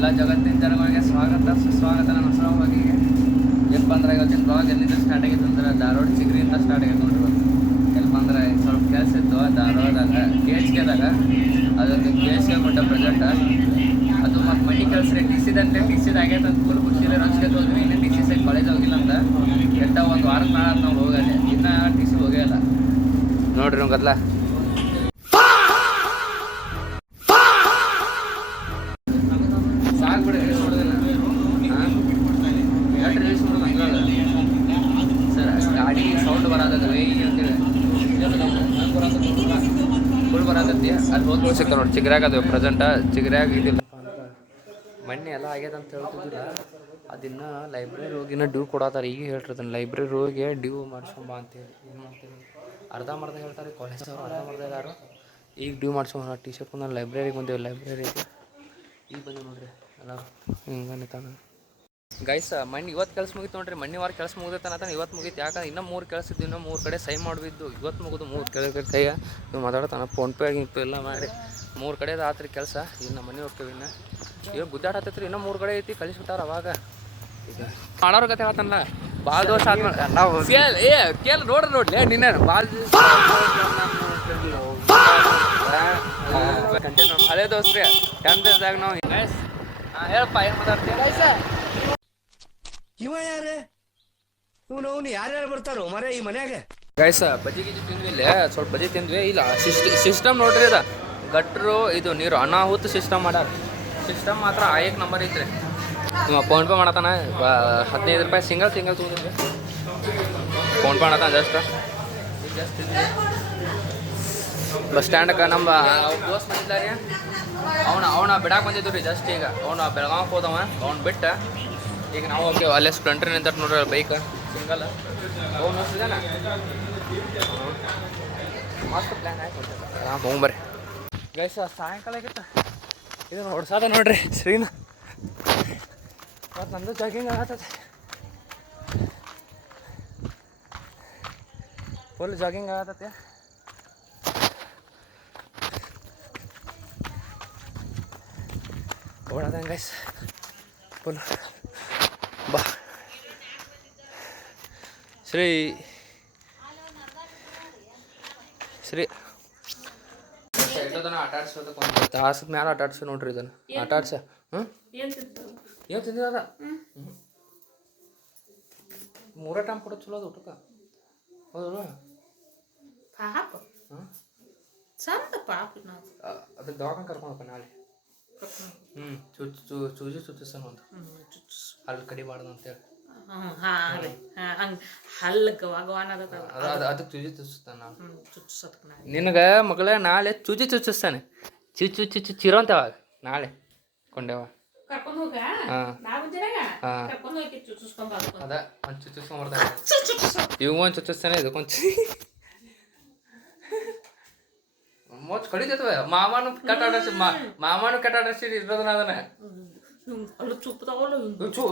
ಎಲ್ಲ ಜಗತ್ತಿನ ಜನಗಳಿಗೆ ಸ್ವಾಗತ ಸುಸ್ವಾಗತ. ನನ್ನ ಹೆಸರು ಏನಪ್ಪ ಅಂದ್ರೆ ಇವತ್ತಿನ ಬ್ಲಾಗ್ ಎಲ್ಲಿಂದ ಸ್ಟಾರ್ಟ್ ಆಗಿತ್ತು ಅಂದ್ರೆ ಧಾರವಾಡ ಚಿಗ್ರಿಯಿಂದ ಸ್ಟಾರ್ಟ್ ಆಗಿತ್ತು ನೋಡ್ರಿ. ಎಲ್ಪ ಅಂದ್ರೆ ಸ್ವಲ್ಪ ಕೆಲಸ ಇತ್ತು ಧಾರವಾಡದಾಗ KHKದಾಗ. ಅದೊಂದು KHK ಕೊಟ್ಟ ಪ್ರೆಸೆಂಟ್ ಅದು ಮತ್ತು ಮನೆ ಕೆಲಸ ರೀ. ಟಿ ಸಿದು ಆಗೈತೆ ಅಂತ ಫುಲ್ ಖುಷಿಯಲ್ಲಿ ರೋಜಿಗೆ ಹೋದ್ವಿ. ಇನ್ನೂ ಟಿ ಸಿ ಸೈಡ್ ಕಾಲೇಜ್ ಹೋಗಿಲ್ಲ ಅಂತ ಕೆಟ್ಟ ಒಂದು ವಾರದ ನಾಳೆ ನಾವು ಹೋಗಲ್ಲ, ಇನ್ನೂ ಟಿ ಸಿ ಹೋಗೇ ಇಲ್ಲ ನೋಡ್ರಿ ನಮ್ಗಲ್ಲ. ಸಾಕು ಬಿಡಿ ರೀಲ್ಸ್ ಮಾಡೋದಿಲ್ಲ. ಎರಡು ರೀಲ್ಸ್ ಮಾಡೋದು ಹಂಗೆ ಸರ್. ಗಾಡಿ ಸೌಂಡ್ ಬರೋದ ವೇಗಿ ಅಂತೇಳಿ ಫುಲ್ ಬರೋದತ್ತಿ. ಅದು ಹೋಗಿ ಸಿಗ್ತಾವೆ ನೋಡಿ ಚಿಗ್ರ್ಯಾಗ. ಅದು ಪ್ರೆಸೆಂಟ ಚಿಗ್ರ್ಯಾಗ ಇದಿಲ್ಲ ಮೊನ್ನೆ ಎಲ್ಲ ಆಗ್ಯದ ಅಂತ ಹೇಳ್ತಿದ್ದಿಲ್ಲ. ಅದನ್ನು ಲೈಬ್ರರಿ ಹೋಗಿನ ಡ್ಯೂ ಕೊಡತ್ತಾರೆ. ಈಗ ಹೇಳ್ತಿರ್ತಾನೆ ಲೈಬ್ರರಿ ಹೋಗಿ ಡ್ಯೂ ಮಾಡಿಸ್ಕೊಂಬ ಅಂತೇಳಿ. ಏನು ಮಾಡ್ತೀವಿ ಅರ್ಧಂಬರ್ಧ ಹೇಳ್ತಾರೆ ಕಾಲೇಜ್ ಅವರು, ಅರ್ಧಂಬರ್ಧ ಎಲ್ಲಾರು. ಈಗ ಡ್ಯೂ ಮಾಡಿಸ್ಕೊಂಬ ಟಿ ಶರ್ಟ್ ನಾನು ಲೈಬ್ರರಿಗೆ ಬಂದೇವಿ. ಲೈಬ್ರರಿಗೆ ಈಗ ಬಂದೇವಿ ನೋಡ್ರಿ ಎಲ್ಲ ಹಿಂಗೆ ತಾನೆ ಗೈಸ್. ಇವತ್ತು ಕೆಲಸ ಮುಗಿತು ನೋಡ್ರಿ. ವಾರ ಕೆಲಸ ಮುಗಿದೈತಾನ ಇವತ್ತು ಮುಗಿತು. ಯಾಕಂದ್ರೆ ಇನ್ನೂ 3 ಕೆಲಸ ಇದ್ದು, ಇನ್ನೂ 3 ಕಡೆ ಸೈ ಮಾಡಿದ್ದು. ಇವತ್ತು ಮುಗಿದು 3 ಕೈಗೆ ನೀವು ಮಾತಾಡ್ತಾನೆ ಫೋನ್ಪೇ ಗಿಂಪೇ ಎಲ್ಲ ಮಾಡಿ 3 ಕಡೆದು ಆತ್ರಿ ಕೆಲಸ. ಇನ್ನು ಮನೆ ಹೋಗ್ತೇವೆ. ಇವಾಗ ಗುದ್ದಾಟ ಹತ್ತೈತ್ರಿ. ಇನ್ನೂ 3 ಕಡೆ ಐತಿ ಕಳಿಸ್ಬಿಟ್ಟಾರ. ಅವಾಗ ಈಗ ಮಾಡೋರ ಕತೆ ಹೇಳ್ತಾನಲ್ಲ ಭಾಳ ದೋಷ ಆದ್ಮೇಲೆ ನಾವು ಕೇಳಿ ನೋಡ್ಲಿ ನಿನ್ನೆ ಭಾಳ ಕಂಟಿನ್ಯೂ ಹಳೆ ದೋಸ್ತ್ರಿ 10th ನಾವು ಹೇಳಪ್ಪ ಏನು ಮಾತಾಡ್ತೀವಿ. ಇವ ಯಾರೇ ಇವನು ಯಾರ್ಯಾರು ಬರ್ತಾರೋ ಮರ ಈ ಮನ್ಯಾಗ. ಗೈಸ್ ಬಜ್ಜಿ ಗಿಜ್ಜಿ ತಿಂದ್ವಿ. ಇಲ್ಲೇ ಸ್ವಲ್ಪ ಬಜ್ಜಿ ತಿಂದ್ವಿ. ಇಲ್ಲ ಸಿಸ್ಟಮ್ ನೋಡ್ರಿ. ಅದ ಗಟ್ರು ಇದು ನೀರು ಅನಾಹುತ ಸಿಸ್ಟಮ್ ಮಾಡ್ಯಾರ. ಸಿಸ್ಟಮ್ ಮಾತ್ರ ಆಯಕ್ ನಂಬರ್ ಐತ್ರಿ. ನಿಮ್ಮ ಫೋನ್ಪೇ ಮಾಡತ್ತಾನ 15 ರೂಪಾಯಿ ಸಿಂಗಲ್ ತೊಗೊಂಡಿದ್ವಿ. ಫೋನ್ಪೇ ಮಾಡತ್ತಾನ ಜಸ್ಟ್ ತಿಂದ್ವಿ. ಬಸ್ ಸ್ಟ್ಯಾಂಡ್ಗೆ ನಮ್ಮ ದೋಸ್ತ್ ಬಂದಿಲ್ಲ ರೀ. ಅವನ ಬಿಡಾಕ್ ಬಂದಿದ್ದು ರೀ ಜಸ್ಟ್. ಈಗ ಅವನು ಬೆಳಗಾವಿಗೆ ಹೋದವ. ಅವ್ನು ಬಿಟ್ಟ ಈಗ ನಾವು ಹೋಗ್ತೇವೆ. ಅಲ್ಲೇ ಸ್ಪ್ಲೆಂಡರ್ ನಿಂತ ನೋಡ್ರಿ ಬೈಕ್ ಸಿಂಗಲ್. ಅವ್ನು ನೋಡ್ತಿದ್ದಾನ ಮಸ್ತ್ ಪ್ಲ್ಯಾನ್ ಆಯ್ತು. ಹೋಗ್ಬರ್ರಿ ಗೈಸ್. ಸಾಯಂಕಾಲ ಆಗಿತ್ತು. ಇದು ಹೊಡ್ಸಾದ ನೋಡ್ರಿ ಶ್ರೀನ. ಮತ್ತು ನಂದು ಜಾಗಿಂಗ್ ಆಗತ್ತೈತೆ. ಫುಲ್ ಜಾಗಿಂಗ್ ಆಗತ್ತೈತೆ. ಓಡಾದಂಗೆ ಗೈಸ್ ಫುಲ್. ಬಾ ಶ್ರೀ ಎಷ್ಟೊತ್ತನ ಆಟ ಆಡ್ಸೋದಕ್ಕೆ ಒಂದು ತಾಸದ ಮ್ಯಾಲೆ ಆಟ ಆಡ್ಸಿ ನೋಡ್ರಿ. ಇದನ್ನು ಆಟ ಆಡ್ಸ. ಏನು ತಿಂದಿದ 3 ಟೈಮ್ ಕೊಡೋದು ಚಲೋ ಅದು ಊಟಕ್ಕೆ. ಹೌದಲ್ವ? ಅದಕ್ಕೆ ದವಾಖಾನೆ ಕರ್ಕೊಂಡಪ್ಪ ನಾಳೆ. ಚೂಜಿ ಚುಚ್ಚಿಸ್ತಾನ ಒಂದು ಅಲ್ಲಿ ಕಡಿಬಾರ್ದು ಅಂತೇಳಿ. ಅದಕ್ಕೆ ಚೂಜಿ ಚುಚ್ಚಿಸ್ತಾನೆ ನಾನು. ನಿನಗೆ ಮಗಳೇ ನಾಳೆ ಚೂಜಿ ಚುಚ್ಚಿಸ್ತಾನೆ. ಚಿರೋ ಅಂತವಾಗ ನಾಳೆ ಕೊಂಡೆವ. ಅದ ಒಂದು ಚುಚ್ಚಿಸ್ಕೊಂಡ್ಬರ್ತಾನೆ. ಇವ್ ಒಂದು ಚುಚ್ಚಿಸ್ತಾನೆ. ಇದಕ್ಕೊಂದು ಮೋಚ್ ಕಡಿತೈತವ. ಮಾಮಾನು ಕಟ್ಟಾಡಿಸಿ ಇರೋದನ್ನ ಅದನ್ನ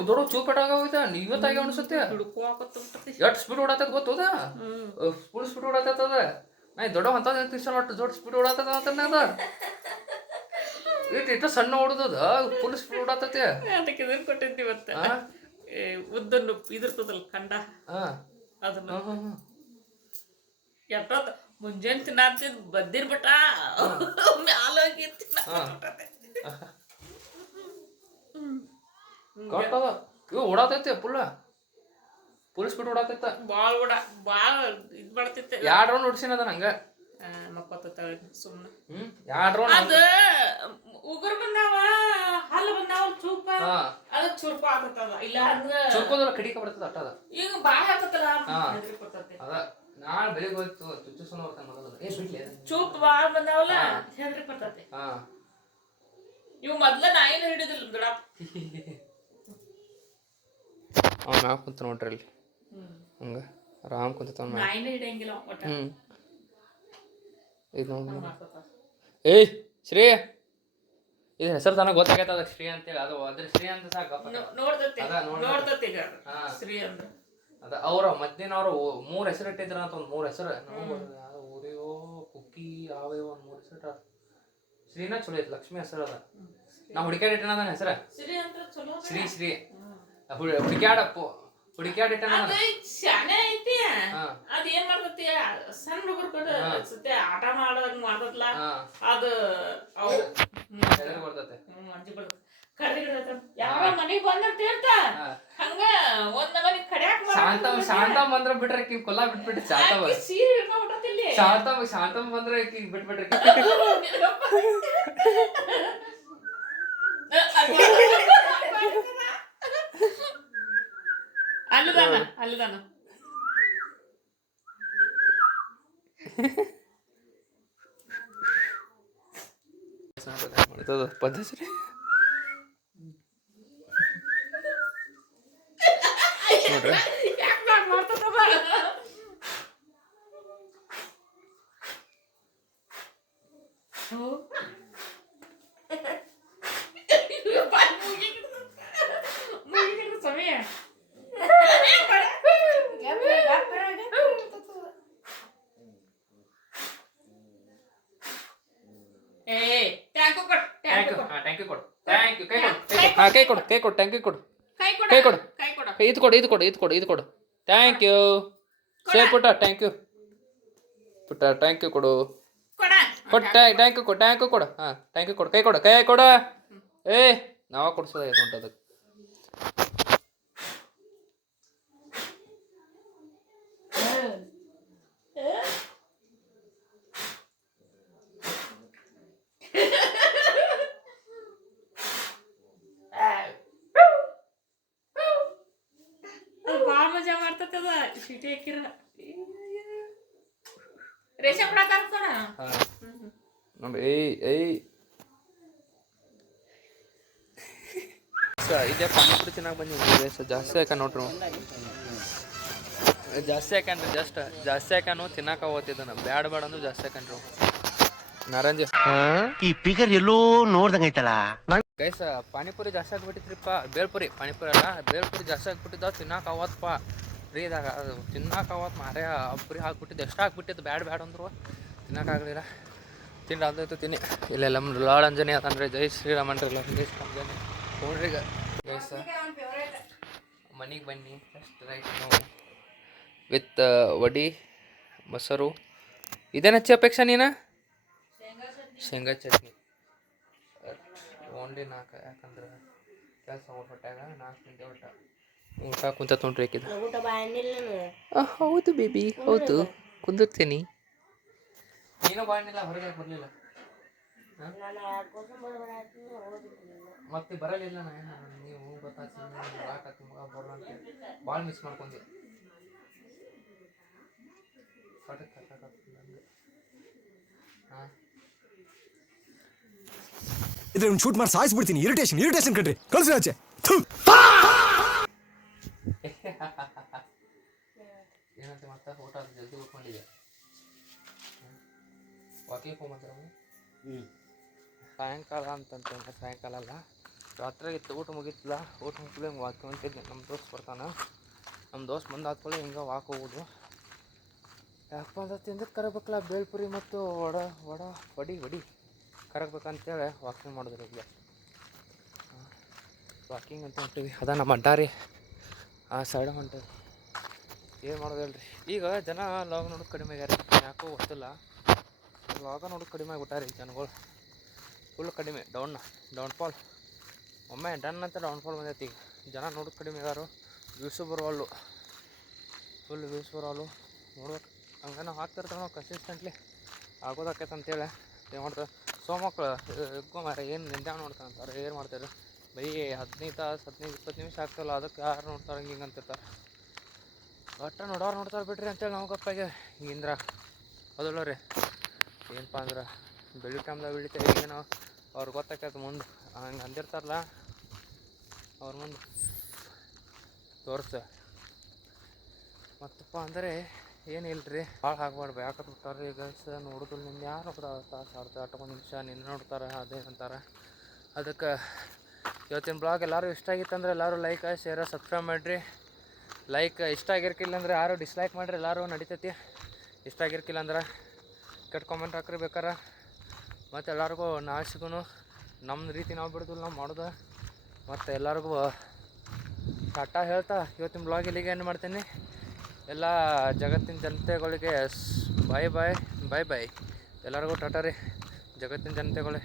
ದೊಡ್ಡ ಚೂಪಟಾಗ ಹೋಯ್ತಾ. ಇವತ್ತಾಗಿ ಅನ್ಸುತ್ತೆ. ಎಷ್ಟು ಸ್ಪೀಡ್ ಓಡಾತದ ಗೊತ್ತದ. ಫುಲ್ ಸ್ಪೀಡ್ ಓಡಾತದ. ನಾ ದೊಡ್ಡ ಅಂತ ದೊಡ್ಡ ಸ್ಪೀಡ್ ಓಡಾತದ ಅಂತಂದ. ಇಟ್ಟು ಸಣ್ಣ ಓಡೋದದ ಫುಲ್ ಸ್ಪೀಡ್ ಓಡಾತತೆ. ಅದಕ್ಕೆ ಇದನ್ನು ಕೊಟ್ಟಿದ್ದಿ ಇವತ್ತು. ಉದ್ದನ್ನು ಇದಿರ್ತದಲ್ಲ ಕಂಡ ಅದನ್ನ ಎಷ್ಟೊತ್ತು ಮುಂಜಾನೆ ತಿನ್ನತ್ತಿದ್ ಬದ್ದಿರ್ಬಿಟ್ಟ ಮ್ಯಾಲೋಗಿ ಕಟ್ಟದ ಇವು ಓಡಾತೈತೆ. Full speed ಓಡಾತೈತ. ಭಾಳ ಇದು ಮಾಡ್ತೈತೆ. 2 ರೌಂಡ್ ಹೊಡ್ಸಿನ ಅದ ನಂಗೆ ಮಕ್ಕೊತ್ತಾಳೆ ಸುಮ್ಮನೆ. 2 ರೌಂಡ್ ಅದು ಉಗುರು ಬಂದಾವ ಹಲ್ಲು ಬಂದಾವ ಚೂಪ. ಅದಕ್ಕೆ ಚುರುಕು ಆಗ್ತದ. ಇಲ್ಲ ಅಂದ್ರೆ ಚುರುಕೋದಲ್ಲ ಕಡಿಕ ಬರ್ತದ ಅಟ್ಟದ. ಈಗ ಬಾಯಿ ಹಾಕತ್ತಲ್ಲ ಅದ ನಾಳೆ ಬೆಳಿಗ್ಗೆ ಹೋಯ್ತು ಚುಚ್ಚಿಸ್ಕೊಂಡು ಹೋಗ್ತಾನೆ ಮಗದ. ಚೂಪ್ ಬಾಳ ಬಂದಾವಲ್ಲ ಹೆದ್ರಿ ಬರ್ತೈತೆ. ಇವು ಮೊದ್ಲ ನಾಯಿನ ಹಿಡಿದಿಲ್ಲ ದೊಡ್ಡ. ಅವ್ನು ನಾ ಕುಂತ ನೋಡ್ರಿ ಅಲ್ಲಿ ಹಂಗ ಆರಾಮ್ ಕುಂತ ನಾಯಿನ ಹಿಡಿಯಂಗಿಲ್ಲ ಒಟ್ಟ. ಇದು ಏಯ್ ಶ್ರೀ ಇದು ಹೆಸರು ತನಕ ಗೊತ್ತಾಗೈತದ ಶ್ರೀ ಅಂತೇಳಿ. ಅದು ಅದ್ರ ಶ್ರೀ ಅಂತ ಸಾಕು ನೋಡ್ತತಿ ಶ್ರೀ ಅಂದ್ರೆ. ಅದ ಅವ್ರ ಮಧ್ಯಾಹ್ನವ್ರು 3 ಹೆಸರು ಇಟ್ಟಿದ್ರ ಅಂತ. ಒಂದು 3 ಹೆಸರು ಊರಿಯೋ ಕುಕ್ಕಿ ಯಾವ್ಯಾವ ಒಂದು 3 ಹೆಸರು ಇಟ್ಟಾರ. ಶ್ರೀನ ಚಲೋ ಐತಿ. ಲಕ್ಷ್ಮಿ ಹೆಸರು ಅದ. ನಾ ಹುಡುಕ್ಯಾಡಿಟ್ಟಣ ನನ್ನ ಹೆಸರ ಸಿರಿ ಅಂತ ಚಲೋ ಶ್ರೀ ಶ್ರೀ ಹುಡುಕ್ಯಾಡಿಟ್ಟಣ ಅದ ಶಾನೆ ಐತಿ ಅದ ಏನ್ ಮಾಡ್ತತಿ ಸಣ್ಣ ಹುಡುಗರು ಕಡೆ ಅನ್ಸುತ್ತೆ ಆಟ ಮಾಡೋದಂಗ್ ಮಾಡ್ತತ್ಲ ಅದು ಅವು ಬರ್ತತೆ ಅಂಜಿ ಬರ್ತದೆ ಕರ್ದಿಗಿಡತ ಯಾವ ಮನೆಗ್ ಬಂದಂತ ಹೇಳ್ತಾ ಹಂಗ ಒಂದ್ ಮನೆಗ್ ಕಡ್ಯಾಕ್ ಶಾಂತಮ್ ಬಂದ್ರ ಬಿಟ್ರೆ ಕಿ ಕೊಲ್ಲಾ ಬಿಟ್ಬಿಟ್ರಿ ಶಾಂತಮ್ಮ ಸೀರೆ ಹಿಡ್ಕೊಂಡ್ಬಿಟ್ಟತಿಲ್ಲಿ ಶಾಂತಮ್ ಬಂದ್ರೆ ಕಿ ಬಿಟ್ಬಿಟ್ರಿ ಅಲ್ಲದಾನ ಪದ್ಧತಿ ನೋಡ್ರಿ ಸಮಯ ಕೈ ಕೊಡು ಟ್ಯಾಂಕಿ ಕೊಡು ಇದು ಕೊಡು ಥ್ಯಾಂಕ್ ಯು ಸೇ ಪುಟ್ಟ ಥ್ಯಾಂಕ್ ಯು ಕೊಡು ಟ್ಯಾಂಕ್ ಕೊಡು ಹಾಂ ಥ್ಯಾಂಕ್ ಯು ಕೊಡು ಕೈ ಕೊಡು ಏ ನಾವ ಕೊಡ್ಸೋದಾಯ್ತು ಉಂಟು ಅದಕ್ಕೆ ಬಾಳ ಮಜಾ ಮಾಡ್ತದ ಸೀಟಿ ಹಾಕಿರ ರೇಷನ್ ಕೊಡಕ ನೋಡಿ ಏಯ್ ಇದೇ ಪಾನಿಪುರಿ ತಿನ್ನಾಕ ಬಂದಿವಿ ಜಾಸ್ತಿ ಹಾಕ ನೋಡ್ರಿ ಜಾಸ್ತಿ ಹಾಕ್ಯಾನು ತಿನ್ನಾಕ ಹೋಗ್ತಿದ್ದಾನ ಬ್ಯಾಡ ಅಂದ್ರು ಜಾಸ್ತಿ ಹಾಕನ್ರಿ ನಾರಂಜಿ ಈ ಪಿಗರ್ ಎಲ್ಲೋ ನೋಡ್ದಂಗೈತಲ್ಲ ಗೈಸ್ ಪಾನಿಪುರಿ ಜಾಸ್ತಿ ಆಗ್ಬಿಟ್ಟಿತ್ರಿಪ್ಪ ಪಾನಿಪುರಿ ಅಲ್ಲ ಬೇಲ್ಪುರಿ ಜಾಸ್ತಿ ಆಗ್ಬಿಟ್ಟಿದ್ದಾವ ತಿನ್ನಾಕ ಅವತ್ತಪ್ಪ ಫ್ರೀದಾಗ ಅದು ತಿನ್ನಾಕ ಅವತ್ತು ಮಾರೇ ಪುರಿ ಹಾಕ್ಬಿಟ್ಟಿದ್ದು ಎಷ್ಟು ಹಾಕ್ಬಿಟ್ಟಿದ್ದು ಬ್ಯಾಡ ಅಂದ್ರು ತಿನ್ನೋಕ್ಕಾಗಲಿಲ್ಲ ತಿಂಡಿ ಅಂದೈತು ತಿನ್ನಿ ಇಲ್ಲೆಲ್ಲ ಲಾಡ್ ಅಂಜನಿ ಅಂತಂದ್ರೆ ಜೈ ಶ್ರೀರಾಮನ್ರಿ ಜೈ ಶ್ರೀರಾಮ ನೋಡ್ರಿ ಗೈಸ್ ಮನೆಗೆ ಬನ್ನಿ ಫಸ್ಟ್ ರೈಟ್ ನಾವು ವಿತ್ ವಡಿ ಮೊಸರು ಇದೇನು ಹಚ್ಚಿ ಅಪೇಕ್ಷೆ ನೀನು ಶೇಂಗಾ ಚಟ್ನಿ ಓನ್ಲಿ 4 ಯಾಕಂದ್ರೆ ಕೆಲಸ ಹೊಟ್ಟಾಗ 4 ತಿಂದೆ ಊಟ ಕುಂತ ನೋಡ್ರಿ ಹೌದು ಬೇಬಿ ಹೌದು ಕುಂದಿರ್ತೀನಿ ನೀನು ಬಾಣಿಲ್ಲ ಹೊರಗೆ ಬರಲಿಲ್ಲ ಮತ್ತೆ ಬರಲಿಲ್ಲ ನೀವು ಗೊತ್ತಾಗ್ತಿ ಮಗ ಬರೋಣ ಅಂತ ಭಾಳ ಮಿಸ್ ಮಾಡ್ಕೊಂಡೆ ಹಾಂ ಇದ್ರೆ ಶೂಟ್ ಮಾಡಿ ಸಾಯಿಸ್ಬಿಡ್ತೀನಿ ಇರಿಟೇಷನ್ ಕಣ್ರಿ ಕಳ್ಸಿ ಆಚೆ ಏನಂತ ಮತ್ತೆ ಊಟ ಜಲ್ದಿ ಉಟ್ಕೊಂಡಿದ್ದೆ ವಾಕಿಂಗ್ ಹೋಗ್ಬಂದ್ರೆ ಸಾಯಂಕಾಲ ಅಂತಂತ ಸಾಯಂಕಾಲ ಅಲ್ಲ ರಾತ್ರಿ ಇತ್ತು ಊಟ ಮುಗಿತಿಲ್ಲ ಊಟ ಮುಗಿದ್ಲು ಹಿಂಗೆ ವಾಕ್ ಹೊಂಟಿದ್ದೆ ನಮ್ಮ ದೋಸ್ತ್ ಬರ್ತಾನೆ ನಮ್ಮ ದೋಸ್ತ್ ಬಂದಾದ್ಕೊಳ್ಳಿ ಹಿಂಗೆ ವಾಕ್ ಹೋಗೋದು ಯಾಕಪ್ಪ ಅಂದ್ರೆ ತಿಂದಕ್ಕೆ ಕರಬೇಕಲ್ಲ ಬೇಲ್ಪುರಿ ಮತ್ತು ವಡಿ ಕರಬೇಕಂತೇಳಿ ವಾಕಿಂಗ್ ಮಾಡಿದ್ರಿ ಈಗ ವಾಕಿಂಗ್ ಅಂತ ಹೊಂಟಿವಿ ಅದ ನಮ್ಮ ಅಡ್ಡಾರಿ ಆ ಸೈಡ್ ಹೊಂಟದ ಏನು ಮಾಡೋದು ಹೇಳ್ರಿ ಈಗ ಜನ ಲಾಗ್ ನೋಡೋದು ಕಡಿಮೆ ಆಗ್ಯಾರ ಯಾಕೋ ಗೊತ್ತಿಲ್ಲ ಲಾಗ ನೋಡೋದು ಕಡಿಮೆ ಆಗಿಬಿಟ್ಟಾರೆ ಈಗ ಜನಗಳು ಫುಲ್ ಕಡಿಮೆ ಡೌನ್ಫಾಲ್ ಒಮ್ಮೆ ಡನ್ ಅಂತ ಡೌನ್ಫಾಲ್ ಬಂದೈತಿ ಈಗ ಜನ ನೋಡೋದು ಕಡಿಮೆ ಆಗ್ಯಾರು ವ್ಯೂಸು ಬರೋವಲ್ಲು ಫುಲ್ ವ್ಯೂಸ್ ಬರೋವಲ್ಲು ನೋಡ್ಬೇಕು ಹಂಗೆ ನಾವು ಹಾಕ್ತಿರ್ತಾವೆ ನಾವು ಕನ್ಸಿಸ್ಟೆಂಟ್ಲಿ ಆಗೋದಾಕೈತೆ ಅಂತೇಳಿ ಏನು ಮಾಡ್ತಾರೆ ಸೋಮಕ್ಕಳು ಎಗ್ಗೋ ಮಾರ ಏನು ನಿಂದ ನೋಡ್ತಾರಂತಾರೆ ಏನು ಮಾಡ್ತಾರೆ ಬರೀ 15-20 ನಿಮಿಷ ಆಗ್ತಲ್ಲ ಅದಕ್ಕೆ ಯಾರು ನೋಡ್ತಾರೆ ಹಿಂಗೆ ಅಂತಿರ್ತಾರೆ ಒಟ್ಟು ನೋಡ್ತಾರೆ ಬಿಡ್ರಿ ಅಂತೇಳಿ ನಾವು ಗಪ್ಪಾಗೆ ಹಿಂಗಿಂದ್ರ ಹೌದಲ್ಲ ರೀ ಏನಪ್ಪ ಅಂದ್ರೆ ಬೆಳಿ ಟೈಮ್ದಾಗ ಬೆಳಿತಾರೆ ಏನೋ ಅವ್ರಿಗೆ ಗೊತ್ತಾಕೈತೆ ಮುಂದೆ ಹಂಗೆ ಅಂದಿರ್ತಾರಲ್ಲ ಅವ್ರ ಮುಂದೆ ತೋರಿಸ ಮತ್ತಪ್ಪ ಅಂದರೆ ಏನಿಲ್ಲ ರೀ ಭಾಳ ಆಗ್ಬಾರ್ದು ಯಾಕಂತ ಬಿಟ್ಟಾರೆ ಈಗ ನೋಡೋದು ನಿನ್ನ ಯಾರು ನೋಡ್ತಾರೆ ತಾಸು 1 ನಿಮಿಷ ನಿನ್ನ ನೋಡ್ತಾರೆ ಅದೇ ಅಂತಾರೆ ಅದಕ್ಕೆ ಇವತ್ತಿನ ಬ್ಲಾಗ್ ಎಲ್ಲರೂ ಇಷ್ಟ ಆಗಿತ್ತು ಅಂದ್ರೆ ಎಲ್ಲರೂ ಲೈಕ್ ಶೇರ್ ಸಬ್ಸ್ಕ್ರೈಬ್ ಮಾಡಿರಿ ಲೈಕ್ ಇಷ್ಟ ಆಗಿರ್ಕಿಲ್ಲ ಅಂದ್ರೆ ಯಾರು ಡಿಸ್ಲೈಕ್ ಮಾಡಿರಿ ಎಲ್ಲರೂ ನಡಿತೈತಿ ಇಷ್ಟ ಆಗಿರ್ಕಿಲ್ಲ ಅಂದ್ರೆ ಕೆಟ್ಟ ಕಾಮೆಂಟ್ ಹಾಕ್ರಿ ಬೇಕಾರೆ ಮತ್ತು ಎಲ್ಲರಿಗೂ ನಾಳೆ ಸಿಗೋನು ನಮ್ಮ ರೀತಿ ನಾವು ಬಿಡೋದಿಲ್ಲ, ನಾವು ಮಾಡೋದು. ಮತ್ತು ಎಲ್ಲರಿಗೂ ಟಾಟಾ ಹೇಳ್ತಾ ಇವತ್ತಿನ ಬ್ಲಾಗ್ ಇಲ್ಲಿಗೆ ಏನು ಮಾಡ್ತೀನಿ. ಎಲ್ಲ ಜಗತ್ತಿನ ಜನತೆಗಳಿಗೆ ಬಾಯ್ ಬಾಯ್ ಬಾಯ್ ಬಾಯ್. ಎಲ್ಲರಿಗೂ ಟಾಟಾ ರೀ ಜಗತ್ತಿನ ಜನತೆಗಳೇ.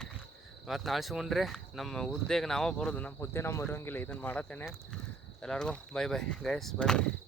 ಮತ್ತು ನಾಳೆ ಸಿಗೋಣ್ರಿ. ನಮ್ಮ ಹುದ್ದೆಗೆ ನಾವೇ ಬರೋದು, ನಮ್ಮ ಹುದ್ದೆ ನಾವು ಇರೋಂಗಿಲ್ಲ. ಇದನ್ನು ಮಾಡತ್ತೇನೆ. ಎಲ್ಲರಿಗೂ ಬಾಯ್ ಬಾಯ್ ಗೈಸ್, ಬಾಯ್ ಬಾಯ್.